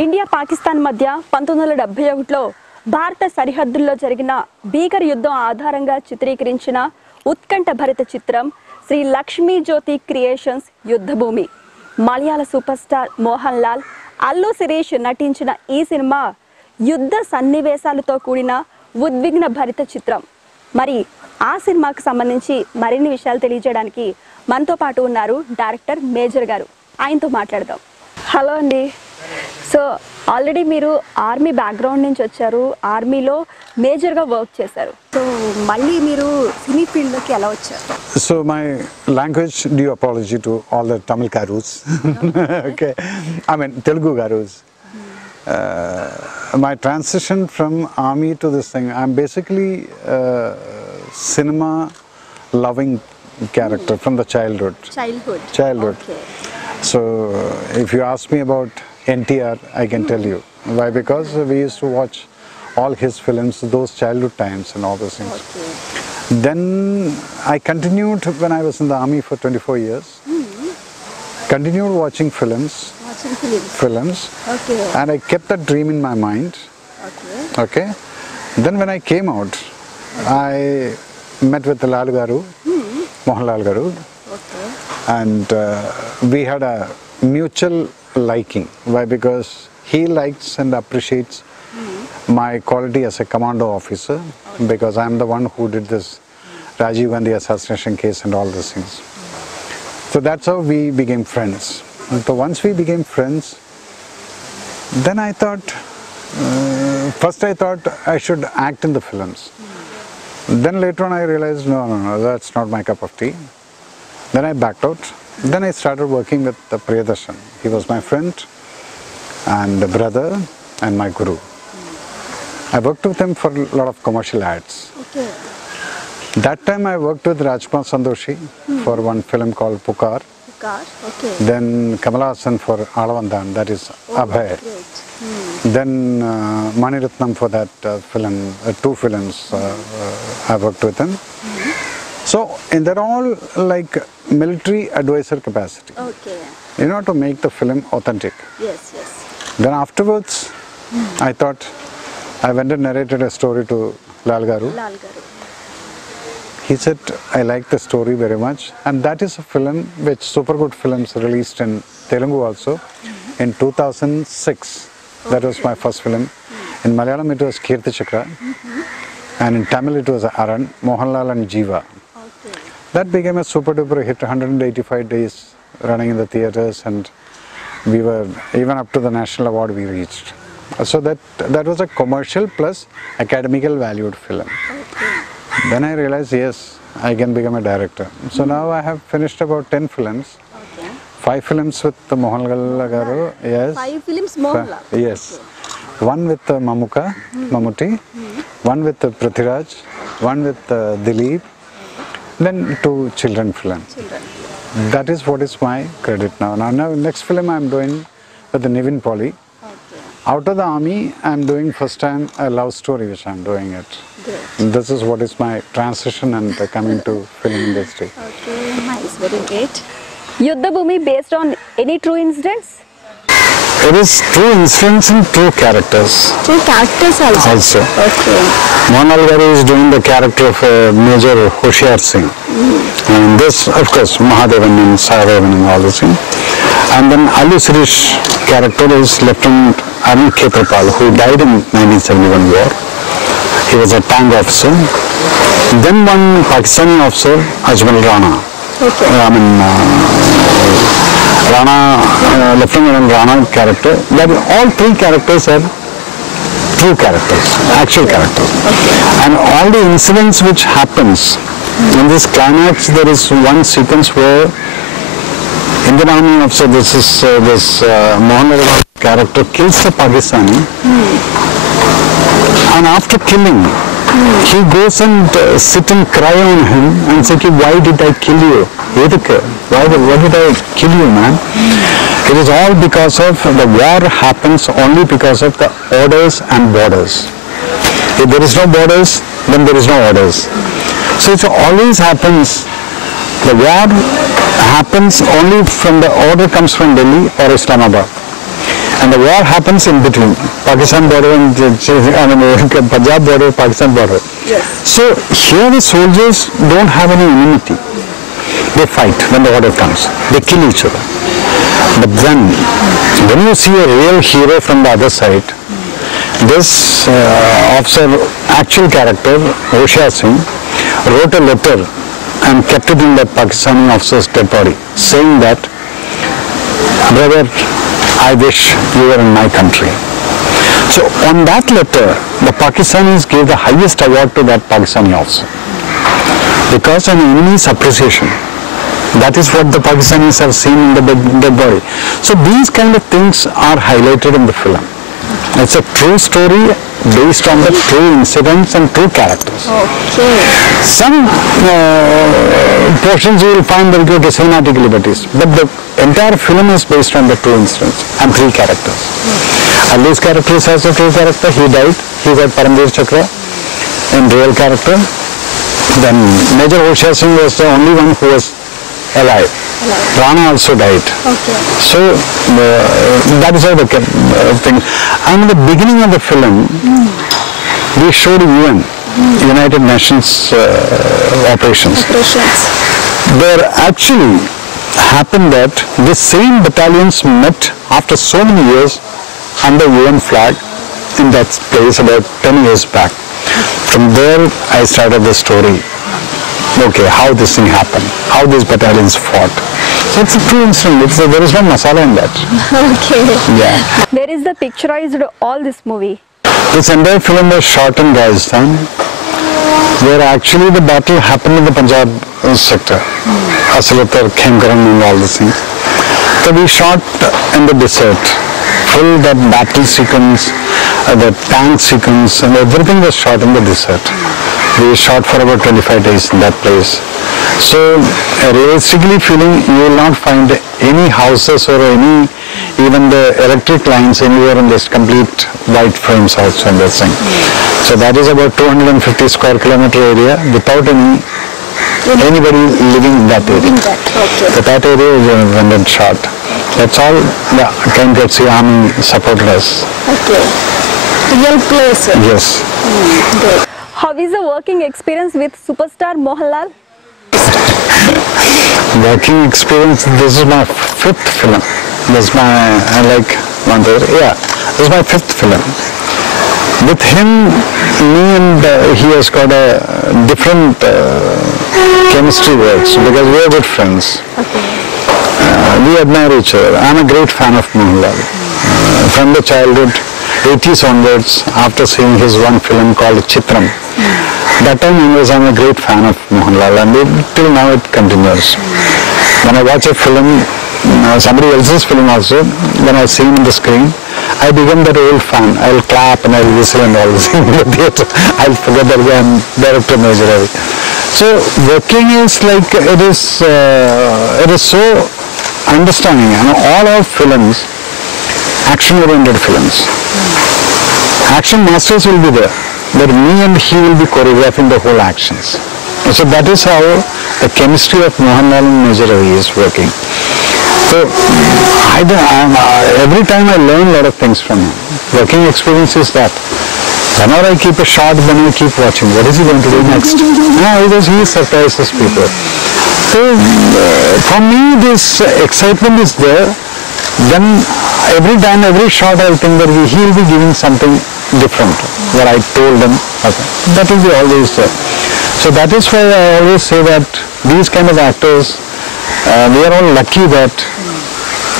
India Pakistan మధ్య 1971లో భారత సరిహద్దుల్లో జరిగిన భీకర యుద్ధం ఆధారంగా చిత్రీకరించిన ఉత్కంఠ భరిత చిత్రం శ్రీ లక్ష్మీ జ్యోతి క్రియేషన్స్ యుద్ధభూమి. మలయాళ సూపర్ స్టార్ మోహన్ లాల్, అల్లు శిరీష్ నటించిన ఈ సినిమా యుద్ధ సన్నివేశాలతో కూడిన ఉద్విగ్న భరిత చిత్రం. మరి ఆ సినిమాకు సంబంధించి మరిన్ని విషయాలు తెలియజేయడానికి మనతో పాటు ఉన్నారు డైరెక్టర్ మేజర్ గారు. ఆయనతో మాట్లాడదాం. హలో అండి. సో ఆల్రెడీ మీరు ఆర్మీ బ్యాక్గ్రౌండ్ నుంచి వచ్చారు, ఆర్మీలో మేజర్గా వర్క్ చేశారు. సో మళ్ళీ మీరు సినీ ఫీల్డ్లోకి ఎలా వచ్చారు? So my language due apology to all the Tamil Garus. Okay, I mean Telugu Garus. My transition from army to this thing, I'm basically cinema loving character from the childhood. Childhood. Okay. So if you ask me about NTR, I can tell you why, because we used to watch all his films, those childhood times and all those things. Okay. Then I continued when I was in the army for 24 years. Continued watching films. Okay. And I kept that dream in my mind. Okay. Then when I came out, I met with the Lal Garu, Mohan Lal Garu. Okay. And we had a mutual liking. Why? Because he likes and appreciates my quality as a commando officer, because I am the one who did this Rajiv Gandhi assassination case and all those things. So that's how we became friends. And so once we became friends, then I thought, first I thought I should act in the films. Then later on I realized, no, that's not my cup of tea. Then I backed out. Then I started working with Priyadarshan. He was my friend and brother and my guru. I worked with him for a lot of commercial ads. Okay. That time I worked with Rajkumar Sandoshi for one film called Pukar. Okay. Then Kamal Haasan for Alavandan, that is Abhay. Then Mani Ratnam for that film, two films I worked with him. So in that all like military advisor capacity. Okay. You know, to make the film authentic. Yes. Then afterwards, I thought, I went and narrated a story to Lal Garu. He said, I like the story very much, and that is a film which Super Good Films released in Telugu also in 2006. That was my first film. In Malayalam it was Kirti Chakra, and in Tamil it was Aran, Mohanlal and Jeeva. Okay. That became a super duper hit, 185 days running in the theatres, and we were even up to the national award we reached. So that was a commercial plus academical valued film. Okay. Then I realized, yes, I can become a director. So now I have finished about 10 films. Okay. 5 films with Mohan Lal Garu. Yes. 5 films Mohan Lal? Yes. Okay. One with Mammootty, one with Prithviraj, one with Dileep, then 2 children films. That is what is my credit now. Now next film I am doing with Nivin Pauly. Out of the army, I am doing first time a love story, which I am doing it. Great. This is what is my transition and coming to film industry. Okay, nice, very great. Yuddhaboomi based on any true incidents? It is true incidents and true characters. True characters also? Okay. Mohan Lal Garu is doing the character of Major Hoshiar Singh. And this, of course, Mahadevan and Sahadevan and all this thing. And then Allu Shirish character is Lieutenant Arun Khetrapal, who died in 1971 war. He was a tank officer. Then one Pakistani officer, Ajmal Rana. Okay. Rana, Lieutenant Rana character. That all 3 characters are true characters, actual characters. Okay. And all the incidents which happens in this climax, there is one sequence where Indian Army officer, this Mohan Lal character kills the Pakistani, and after killing, he goes and sit and cry on him and say, why did I kill you? Why did I kill you, man? It is all because of the war happens only because of the orders and borders. If there is no borders, then there is no orders. So it always happens. The war happens only from the order comes from Delhi or Islamabad. And the war happens in between Pakistan border and Punjab border, Pakistan border. Yes. So here the soldiers don't have any enmity. They fight when the order comes. They kill each other. But then, when you see a real hero from the other side, this officer, actual character, Hoshiyar Singh, wrote a letter and kept it in the Pakistani officer's dead body, saying that, brother, I wish you were in my country. So on that letter, the Pakistanis gave the highest award to that Pakistani officer, because an enemy's appreciation. That is what the Pakistanis have seen in the dead body. So these kind of things are highlighted in the film. It's a true story based on the true incidents and true characters. Okay. Some portions you will find very good cinematic liberties, but the entire film is based on the true incidents and three characters. Ali's character is also a true character. He died. He got Paramveer Chakra in real character. Then Major Hoshiyar Singh was the only one who was alive. Rana also died. Okay. So that is how the thing. And in the beginning of the film, we showed United Nations operations. There actually happened that the same battalions met after so many years under UN flag in that place about 10 years back. From there I started the story. Okay, how this thing happened, how these battalions fought. So it's a true incident. There is no masala in that. Okay. Yeah. Where is the picturized all this movie? This entire film was shot in Rajasthan, where actually the battle happened in the Punjab sector. Asalatar, Khemkaran and all these things. So we shot in the desert. Full that battle sequence, the tank sequence, and everything was shot in the desert. We shot for about 25 days in that place. So realistically feeling, you will not find any houses or any, even the electric lines anywhere in this complete white frames also in this thing. So that is about 250 square kilometer area without anybody living in that area. Okay. So that area is when it shot. That's all the Kentucky Army supported us. Okay. Real place. Yes. Good. How is the working experience with superstar Mohanlal? Working experience, this is my fifth film. This is my, this is my fifth film. With him, me and he has got a different chemistry works because we are good friends. We admire each other. I am a great fan of Mohanlal. From the childhood, 80s onwards, after seeing his one film called Chitram, that time I'm a great fan of Mohanlal, and till now it continues. When I watch a film, somebody else's film also, when I see him in the screen, I become that old fan. I'll clap and I'll whistle and all this in the theatre. I'll forget that I'm director Major Ravi. So working is like, it is so understanding. All our films, action-oriented films. Action masters will be there, but me and he will be choreographing the whole actions. So that is how the chemistry of Mohanlal and Major Ravi is working. So every time I learn a lot of things from him. Working experience is that. Whenever I keep a shot, then I keep watching. What is he going to do next? Because he surprises people. So for me, this excitement is there. Then every time, every shot, I think that he will be giving something different. What I told him, okay. That will be always there. So that is why I always say that these kind of actors, we are all lucky that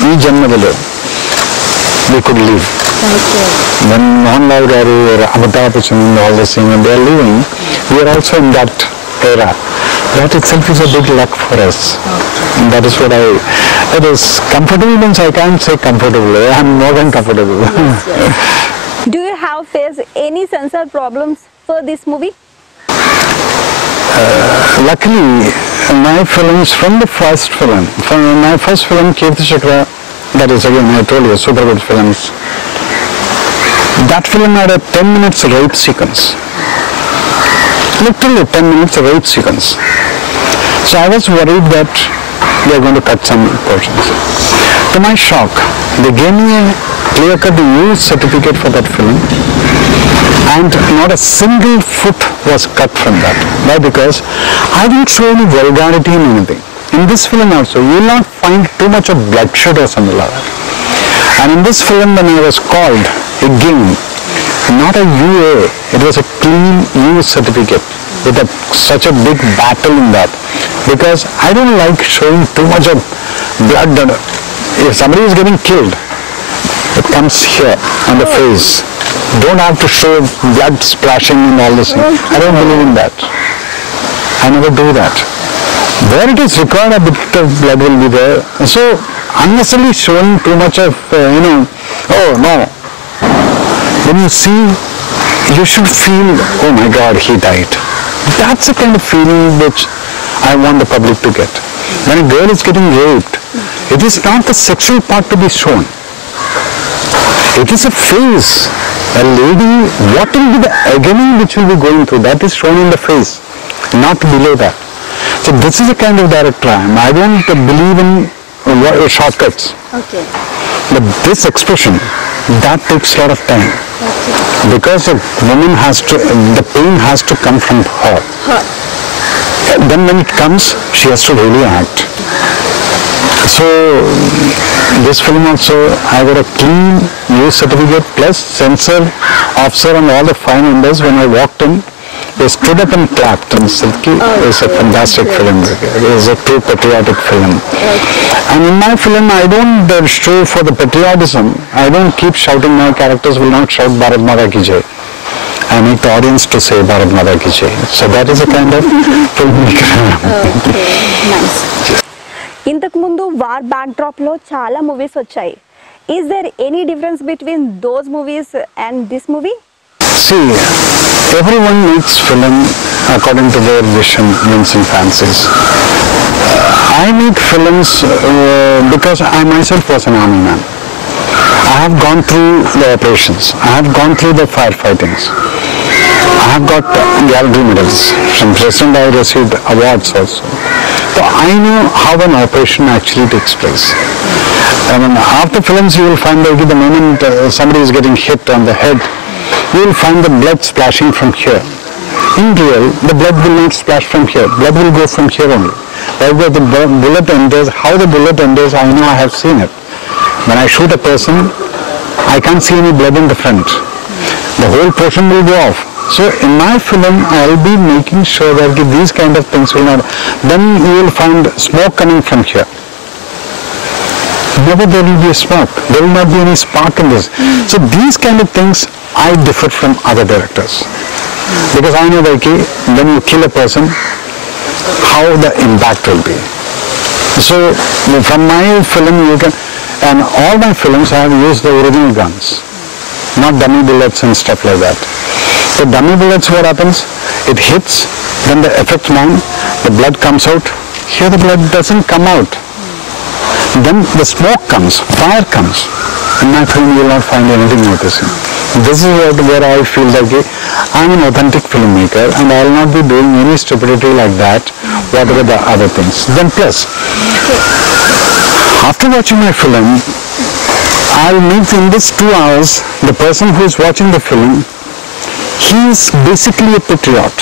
we could live. Okay. When Mohanlal Garu or Amitabh Bachchan and all this thing, when they are living, we are also in that era. That itself is a big luck for us. Okay. And that is what it is comfortable means I can't say comfortable. I am more than comfortable. Yes, yes. Do you have faced any censor problems for this movie? Luckily, my films from the first film, my first film, Kirti Chakra, that is again, I told you, super good films. That film had a 10 minutes rape sequence. Literally 10 minutes rape sequence. So I was worried that they are going to cut some portions. To my shock, they gave me clear-cut use certificate for that film, and not a single foot was cut from that. Why? Because I didn't show any vulgarity in anything. In this film also, you will not find too much of bloodshed or something like that. And in this film, when I was called again, not a UA, it was a clean use certificate with such a big battle in that. Because I don't like showing too much of blood. If somebody is getting killed, it comes here on the face. Don't have to show blood splashing and all this. I don't believe in that. I never do that. Where it is required, a bit of blood will be there. So unnecessarily showing too much of, oh no. When you see, you should feel, oh my God, he died. That's the kind of feeling which I want the public to get. When a girl is getting raped, it is not the sexual part to be shown. It is a face. A lady, what will be the agony which will be going through, that is shown in the face, not below that. So this is the kind of director I am. I don't believe in shortcuts. Okay. But this expression, that takes a lot of time. Okay. Because a woman has to, the pain has to come from her. Then when it comes, she has to really act. So this film also, I got a clean use certificate plus censor officer and all the 5 members. When I walked in, they stood up and clapped and said, it's a fantastic film. It is a true patriotic film. And in my film, I don't show for the patriotism. I don't keep shouting. My characters will not shout Bharat Mata Ki Jai. I make the audience to say Bharat Mata Ki Jai. So that is a kind of filmmaker. Okay, nice. ఇంతకు ముందు war back drop లో చాలా movies వచ్చాయి. Is there any difference between those movies and this movie? See, everyone makes film according to their vision, whims and fancies. I make films because I myself was an army man. I have gone through the operations. I have gone through the firefightings. I have got gallery medals. From President I received awards also. So I know how an operation actually takes place. I mean, after films you will find that the moment somebody is getting hit on the head, you will find the blood splashing from here. In real, the blood will not splash from here. Blood will go from here only. Where the bullet enters, how the bullet enters, I know, I have seen it. When I shoot a person, I can't see any blood in the front. The whole portion will go off. So in my film, I will be making sure that these kind of things will not. Then you will find smoke coming from here. Never there will be a smoke. There will not be any spark in this. So these kind of things, I differ from other directors. Because I know that when you kill a person, how the impact will be. So from my film, you can, and all my films I have used the original guns, not dummy bullets and stuff like that. So dummy bullets, what happens? It hits, then the effect man, the blood comes out. Here the blood doesn't come out. Then the smoke comes, fire comes. In my film you will not find anything like this. This is where I feel like I am an authentic filmmaker and I will not be doing any stupidity like that, whatever the other things. Then plus, after watching my film, I will make in this 2 hours, the person who is watching the film, he is basically a patriot.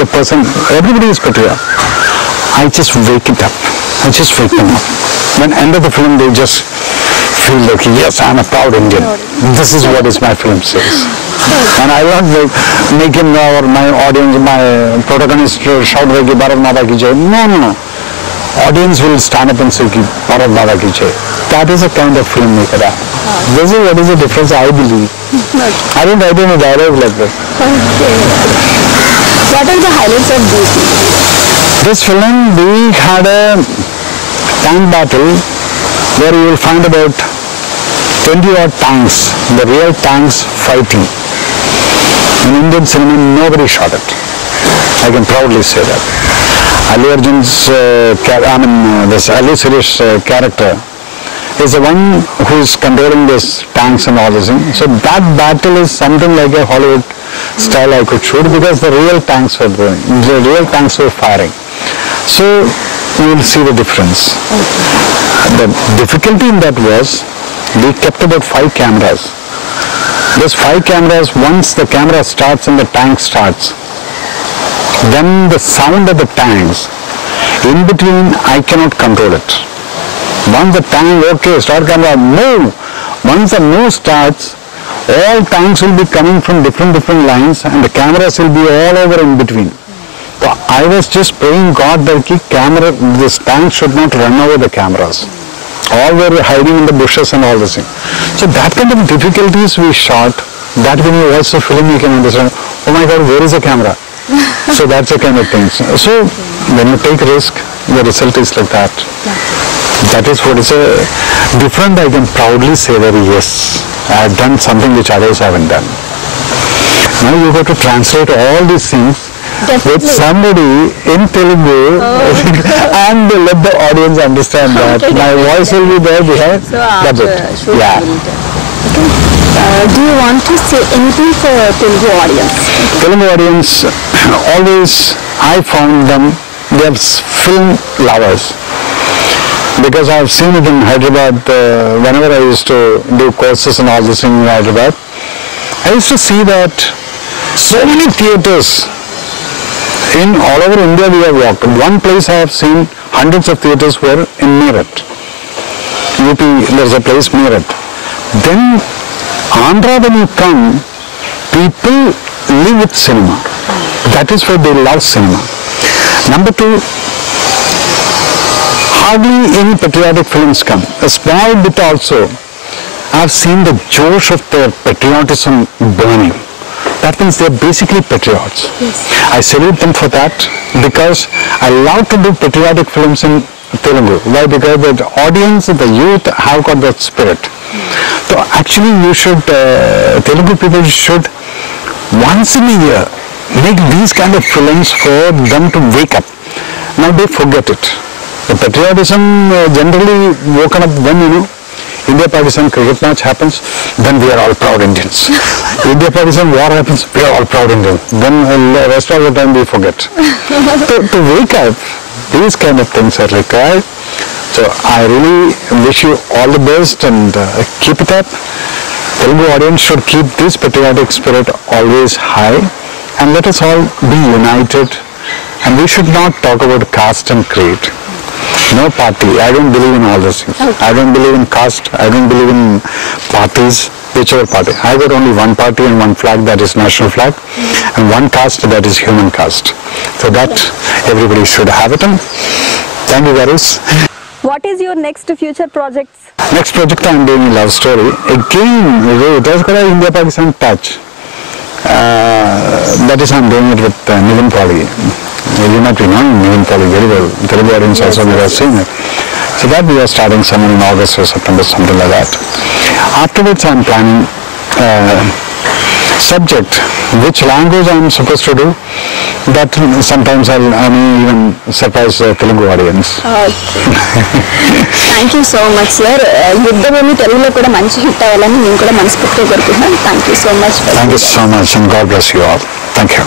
The person, everybody is patriot. I just wake it up. I just wake them up. When end of the film, they just feel like, yes, I am a proud Indian. This is what is my film says. And I will not make him or my audience, my protagonist shout like Bharat Mata Ki Jai. No. Audience will stand up and say Bharat Mata Ki Jai. That is a kind of filmmaker. This is what is the difference, I believe. I don't write any dialogue like that. What are the highlights of this movie? This film, we had a tank battle where you will find about 20 odd tanks, the real tanks fighting. In Indian cinema, nobody shot it. I can proudly say that. Ali Arjun's, this Ali Sirish character is the one who is controlling this tanks and all this thing. So that battle is something like a Hollywood style I could shoot because the real tanks were going, the real tanks were firing. So you will see the difference. The difficulty in that was we kept about 5 cameras. Those 5 cameras, once the camera starts and the tank starts, then the sound of the tanks, in between I cannot control it. Once the tank, okay, start camera, move. Once the move starts, all tanks will be coming from different lines and the cameras will be all over in between. So I was just praying God that this tank should not run over the cameras. All were hiding in the bushes and all this thing. So that kind of difficulties we shot, that when you watch the film you can understand, oh my God, where is the camera? So that's the kind of things. So when you take risk, the result is like that. That is what is different. I can proudly say that yes, I have done something which others haven't done. Now you have to translate all these things with somebody in Telugu and let the audience understand that. My voice will be there behind. So that's it. Yeah. Do you want to say anything for Telugu audience? Telugu audience, always I found them, they are film lovers. Because I have seen it in Hyderabad, whenever I used to do courses and all this in Hyderabad, I used to see that so many theatres in all over India we have walked. One place I have seen hundreds of theatres were in Meerut. UP, there is a place Meerut. Then Andhra, when you come, people live with cinema. That is why they love cinema. Number 2, hardly any patriotic films come. A small bit also, I have seen the josh of their patriotism burning. That means they are basically patriots. Yes. I salute them for that because I love to do patriotic films in Telugu. Why? Because the audience, the youth have got that spirit. So actually you should, Telugu people should once in a year make these kind of films for them to wake up. Now they forget it. The patriotism generally woken up when, India-Pakistan cricket match happens, then we are all proud Indians. India-Pakistan war happens, we are all proud Indians. Then the rest of the time we forget. To wake up, these kind of things are required. So I really wish you all the best and keep it up. Telugu audience should keep this patriotic spirit always high and let us all be united. And we should not talk about caste and creed. No party. I don't believe in all those things. Okay. I don't believe in caste. I don't believe in parties, whichever party. I got only one party and one flag, that is national flag, and one caste, that is human caste. So that everybody should have it. And thank you, guys. What is your next future projects? Next project I am doing a love story. Again, it has got an India-Pakistan touch. That is I am doing it with Nivin Pali. You might be knowing Nivin Pali very well. Telugu audience also may have seen it. So that we are starting somewhere in August or September, something like that. Afterwards I am planning subject, which language I am supposed to do. That sometimes I may even surprise the Telugu audience. Thank you so much, sir. Yuddhaboomi Telugulo kuda manchi hit avvalani nenu kuda manaspurtiga korukuntunnan. Thank you so much. Thank you so much and God bless you all. Thank you.